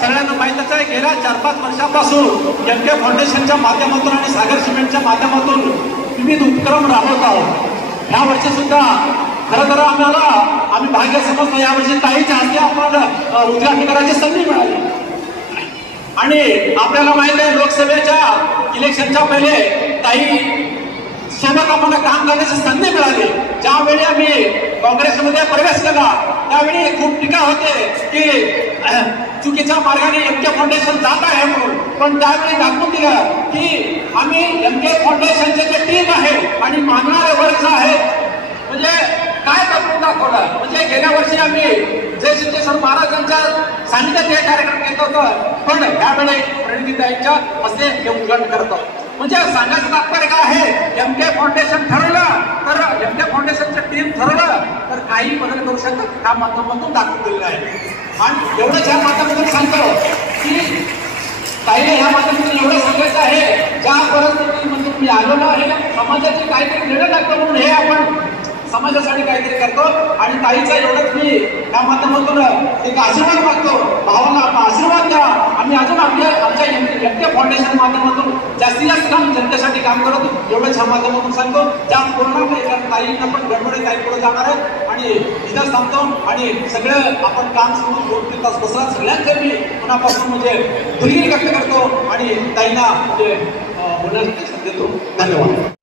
सगळ्यांना माहितच आहे गेल्या चार पाच वर्षापासून एम के फाउंडेशनच्या माध्यमातून आणि सागर सिमेंटच्या माध्यमातून विविध उपक्रम राबवत आहोत. ह्या वर्षी सुद्धा खरं तर आम्हाला आम्ही भाग्य समजतो यावर्षी ताईच्या हस्ते आम्हाला उद्घाटन करायची संधी मिळाली. आणि आपल्याला माहीत आहे लोकसभेच्या इलेक्शनच्या पहिले ताई सोबत आम्हाला काम करण्याची संधी मिळाली. ज्यावेळी आम्ही काँग्रेसमध्ये प्रवेश केला त्यावेळी खूप टीका होते की चुकीच्या मार्गाने एम के फाउंडेशन जात आहे म्हणून. पण त्यावेळी दाखवून दिलं की आम्ही एम के फाउंडेशनचे जे टीम आहे आणि मागणारे वर्ष आहे म्हणजे काय दाखवून दाखवलं? म्हणजे गेल्या वर्षी आम्ही जय सिद्धेश्वर महाराजांच्या सानिध्यात हे कार्यक्रम घेत होतं पण त्यावेळी प्रणितीताईंच्या हस्ते हे उद्घाटन करतो. म्हणजे सांगायचं तात्पर्य काय आहे? एम के फाउंडेशन ठरवलं तर एम के फाउंडेशनचं टीम ठरवलं तर काही मदत करू शकतात ह्या माध्यमातून दाखवून आहे. आणि एवढंच ह्या माध्यमातून सांगतो की ताईने ह्या माध्यमातून एवढं सांगायचं आहे ज्या परिस्थितीमध्ये म्हणजे मी आलेलो आहे समाजाचे काहीतरी निर्णय लागतो म्हणून हे आपण समाजासाठी काहीतरी करतो. आणि ताईचं एवढंच मी या माध्यमातून एक आशीर्वाद मागतो. भावांना आपण आशीर्वाद द्या. आम्ही अजून आपल्या आमच्या एम के फाउंडेशन माध्यमातून जास्तीत जास्त काम जनतेसाठी काम करतो एवढंच ह्या माध्यमातून सांगतो. जास्त बोलणार ताईंना पण गडबडे ताई पुढे जाणार आहेत आणि इथंच थांबतो आणि सगळं आपण काम सोडून दोन तीन तास बसला सगळ्यांचे मी मनापासून म्हणजे दिलगिरी व्यक्त करतो आणि ताईंना म्हणजे बोलण्यासाठी देतो. धन्यवाद.